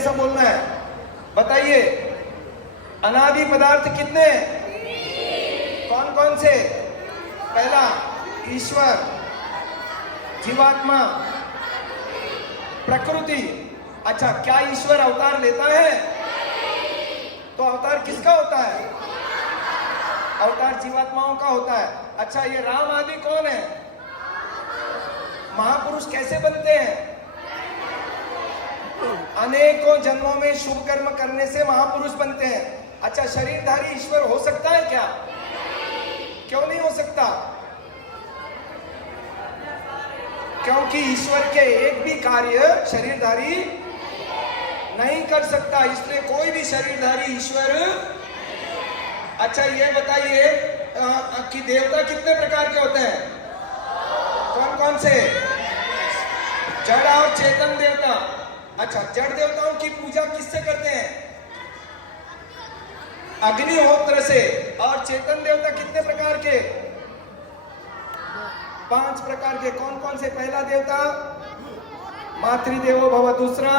जैसा बोलना है। बताइए, अनादि पदार्थ कितने? कौन कौन से? पहला ईश्वर, जीवात्मा, प्रकृति। अच्छा, क्या ईश्वर अवतार लेता है? तो अवतार किसका होता है? अवतार जीवात्माओं का होता है। अच्छा, ये राम आदि कौन है? महापुरुष कैसे बनते हैं? अनेकों जन्मों में शुभ कर्म करने से महापुरुष बनते हैं। अच्छा, शरीरधारी ईश्वर हो सकता है क्या? क्यों नहीं हो सकता? क्योंकि ईश्वर के एक भी कार्य शरीरधारी नहीं कर सकता, इसलिए कोई भी शरीरधारी ईश्वर। अच्छा, ये बताइए कि देवता कितने प्रकार के होते हैं? कौन कौन से? जड़ और चेतन देवता। अच्छा, जड़ देवताओं की पूजा किससे करते हैं? अग्निहोत्र से। और चेतन देवता कितने प्रकार के? 5 प्रकार के। कौन कौन से? पहला देवता मातृदेवो भव, दूसरा,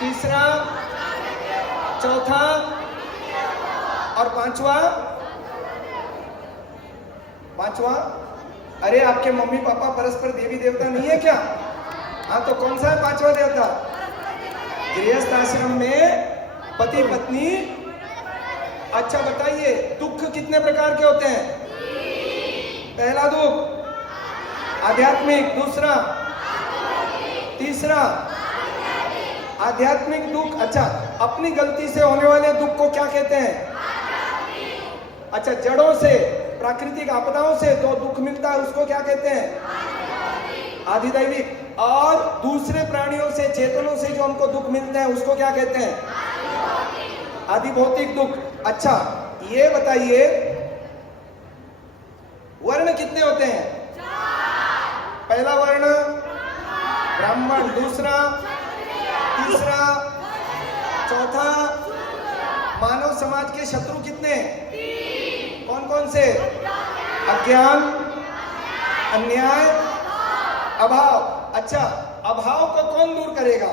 तीसरा, चौथा और पांचवा। अरे, आपके मम्मी पापा परस्पर देवी देवता नहीं है क्या? हाँ, तो कौन सा है पांचवा देवता? गृहस्थ आश्रम में पति पत्नी। अच्छा, बताइए, दुख कितने प्रकार के होते हैं? पहला दुख आध्यात्मिक, दूसरा, तीसरा आध्यात्मिक दुख। अच्छा, अपनी गलती से होने वाले दुख को क्या कहते हैं? अच्छा, जड़ों से, प्राकृतिक आपदाओं से जो दुख मिलता है उसको क्या कहते हैं? आधिदैविक। और दूसरे प्राणियों से, चेतनों से जो हमको दुख मिलते हैं उसको क्या कहते हैं? आधिभौतिक दुख। अच्छा, ये बताइए, वर्ण कितने होते हैं? पहला वर्ण ब्राह्मण, दूसरा, तीसरा, चौथा। मानव समाज के शत्रु कितने? कौन कौन से? अज्ञान, अन्याय, अभाव। अच्छा, अभाव को कौन दूर करेगा?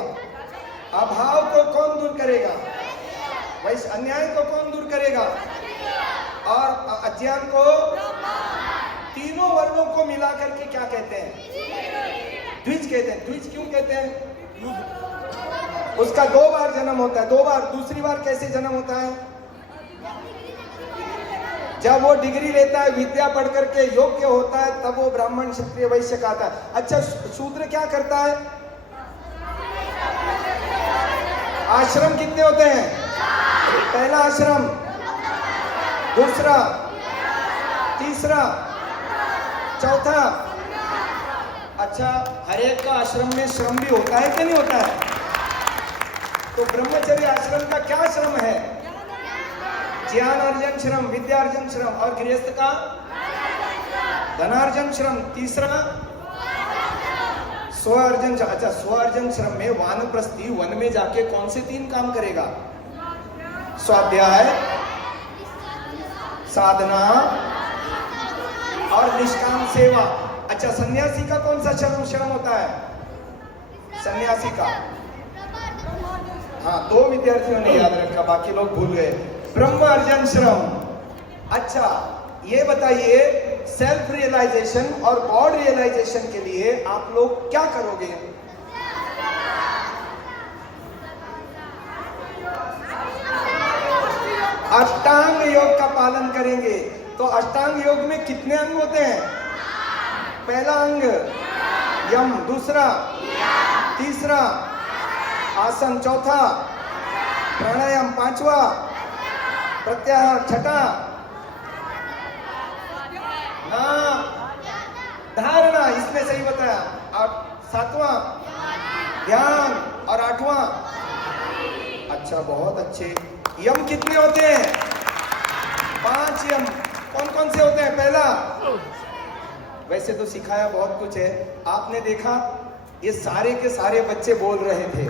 अभाव को कौन दूर करेगा? वैसे अन्याय को कौन दूर करेगा? और अज्ञान को? तीनों वर्णों को मिला करके क्या कहते हैं? द्विज कहते हैं। द्विज क्यों कहते हैं? उसका 2 बार जन्म होता है। 2 बार। दूसरी बार कैसे जन्म होता है? जब वो डिग्री लेता है, विद्या पढ़ करके योग्य होता है, तब वो ब्राह्मण, क्षत्रिय, वैश्य कहता है। अच्छा, शूद्र क्या करता है? आश्रम कितने होते हैं? पहला आश्रम, दूसरा, तीसरा, चौथा। अच्छा, हर एक का आश्रम में श्रम भी होता है कि नहीं होता है? तो ब्रह्मचर्य आश्रम का क्या श्रम है? ज्ञान अर्जन श्रम, विद्यार्जन श्रम। और गृहस्थ का धनार्जन श्रम। तीसरा स्वार्जन। अच्छा, स्वार्जन श्रम में वानप्रस्थी, वन में जाके कौन से 3 काम करेगा? स्वाध्याय, साधना और निष्काम सेवा। अच्छा, सन्यासी का कौन सा श्रम होता है? सन्यासी का, हाँ, 2 विद्यार्थियों ने याद रखा, बाकी लोग भूल गए। ब्रह्म अर्जन श्रम। अच्छा, ये बताइए, सेल्फ रियलाइजेशन और गॉड रियलाइजेशन के लिए आप लोग क्या करोगे? अष्टांग योग का पालन करेंगे। तो अष्टांग योग में कितने अंग होते हैं? पहला अंग यम, दूसरा, तीसरा आसन, चौथा प्राणायाम, पांचवा प्रत्याहार, छठा धारणा, इसमें सही बताया। और 7वां ध्यान और 8वां। अच्छा, बहुत अच्छे। यम कितने होते हैं? 5 यम। कौन कौन से होते हैं? पहला, वैसे तो सिखाया बहुत कुछ है, आपने देखा ये सारे के सारे बच्चे बोल रहे थे।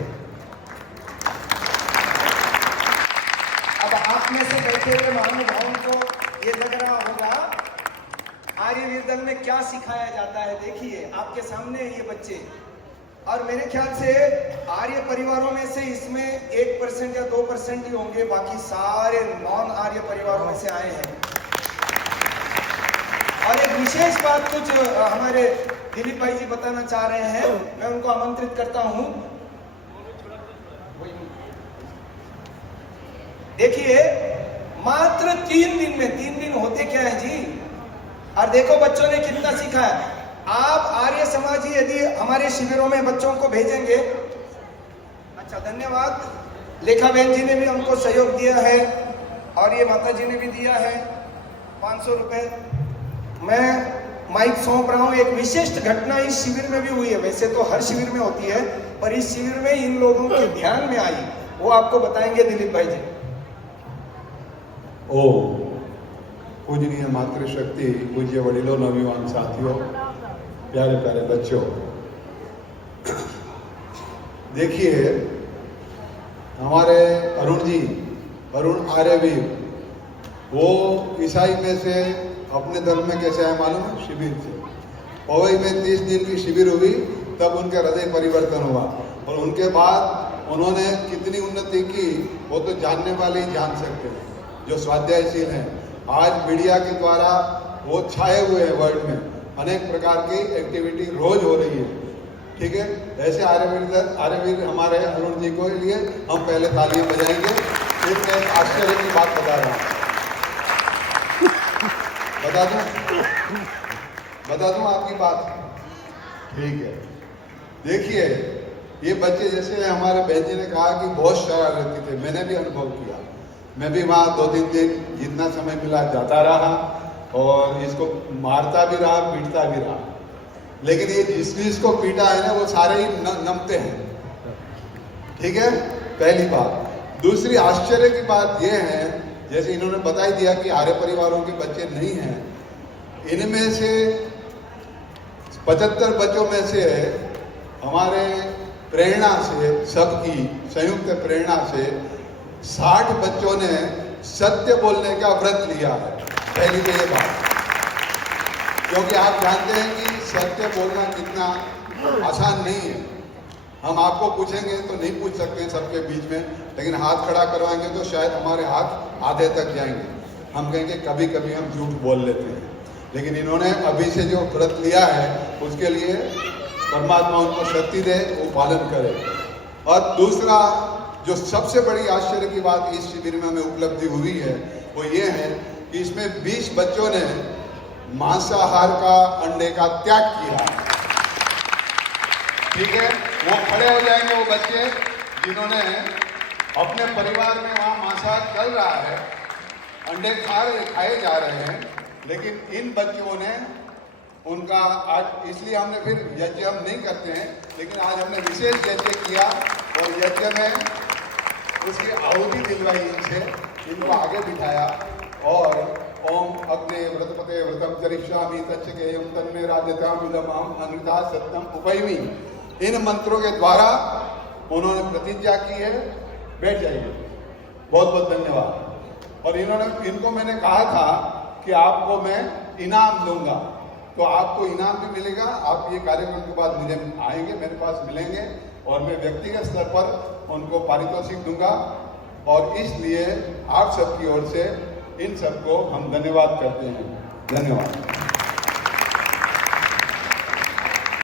अब आप में से बैठे हुए महानुभावों को ये लग रहा होगा आर्य विद्यालय में क्या सिखाया जाता है। देखिए, आपके सामने ये बच्चे, और मेरे ख्याल से आर्य परिवारों में से इसमें 1% या 2% ही होंगे, बाकी सारे नॉन आर्य परिवारों में से आए हैं। और एक विशेष बात कुछ हमारे दिलीप भाई जी बताना चाह रहे हैं, मैं उनको आमंत्रित करता हूं। देखिए, मात्र 3 दिन में, 3 दिन होते क्या है जी, और देखो बच्चों ने कितना सीखा है। आप आर्य समाजी यदि हमारे शिविरों में बच्चों को भेजेंगे, अच्छा धन्यवाद, लेखा बहन जी ने भी हमको सहयोग दिया है और ये माता जी ने भी दिया है 500 रुपए। मैं माइक सौंप रहा हूं। एक विशिष्ट घटना इस शिविर में भी हुई है, वैसे तो हर शिविर में होती है, पर इस शिविर में इन लोगों के ध्यान में आई, वो आपको बताएंगे दिलीप भाई जी। ओ पूजनीय मातृशक्ति, पूज्य वडिलों, नवयुवान साथियों, प्यारे प्यारे बच्चों, देखिए हमारे अरुण आर्यवीर, वो ईसाई में से अपने धर्म में कैसे आए मालूम है? शिविर से। पवई में 30 दिन की शिविर हुई, तब उनका हृदय परिवर्तन हुआ और उनके बाद उन्होंने कितनी उन्नति की वो तो जानने वाले ही जान सकते हैं, जो स्वाध्यायशील हैं। आज मीडिया के द्वारा वो छाए हुए हैं वर्ल्ड में, अनेक प्रकार की एक्टिविटी रोज हो रही है, ठीक है। ऐसे आर्यवीर हमारे अरुण जी को लिए हम पहले तालियां बजाएंगे। फिर मैं एक आश्चर्य की बात बता रहा हूँ, बता दूं आपकी बात, ठीक है। देखिए, ये बच्चे जैसे हमारे बहन जी ने कहा कि बहुत शरारती थे, मैंने भी अनुभव किया। मैं भी वहाँ 2-3 दिन जितना समय मिला जाता रहा और इसको मारता भी रहा, पीटता भी रहा, लेकिन ये जिसको पीटा है ना, वो सारे ही नमते हैं, ठीक है, पहली बात। दूसरी आश्चर्य की बात ये है, जैसे इन्होंने बता ही दिया कि आर्य परिवारों के बच्चे नहीं हैं, इनमें से 75 बच्चों में से हमारे प्रेरणा से, सबकी संयुक्त प्रेरणा से 60 बच्चों ने सत्य बोलने का व्रत लिया है। पहली तो ये बात, क्योंकि आप जानते हैं कि सत्य बोलना कितना आसान नहीं है। हम आपको पूछेंगे तो नहीं पूछ सकते हैं सबके बीच में, लेकिन हाथ खड़ा करवाएंगे तो शायद हमारे हाथ आधे तक जाएंगे। हम कहेंगे कभी कभी हम झूठ बोल लेते हैं, लेकिन इन्होंने अभी से जो व्रत लिया है उसके लिए परमात्मा उनको शक्ति दे, वो पालन करे। और दूसरा जो सबसे बड़ी आश्चर्य की बात इस शिविर में हमें उपलब्धि हुई है, वो ये है कि इसमें 20 बच्चों ने मांसाहार का, अंडे का त्याग किया, ठीक है। वो खड़े हो जाएंगे वो बच्चे जिन्होंने अपने परिवार में वहाँ मांसाहार चल रहा है, अंडे खाए जा रहे हैं, लेकिन इन बच्चों ने उनका आज, इसलिए हमने फिर यज्ञ हम नहीं करते हैं, लेकिन आज हमने विशेष यज्ञ किया और यज्ञ में उसकी आहुति दिलवाई इनसे, इनको आगे बिठाया और ओम अग्ने व्रतपते व्रतम करिष्यामि तच्चकेयम तन्मे राजताम विदमाम अनृता सत्यम उपैमि, इन मंत्रों के द्वारा उन्होंने प्रतिज्ञा की है। बैठ जाइए, बहुत बहुत धन्यवाद। और इनको मैंने कहा था कि आपको मैं इनाम दूंगा, तो आपको इनाम भी मिलेगा। आप ये कार्यक्रम के बाद मुझे आएंगे, मेरे पास मिलेंगे और मैं व्यक्तिगत स्तर पर उनको पारितोषिक दूंगा। और इसलिए आप सबकी ओर से इन सबको हम धन्यवाद करते हैं। धन्यवाद।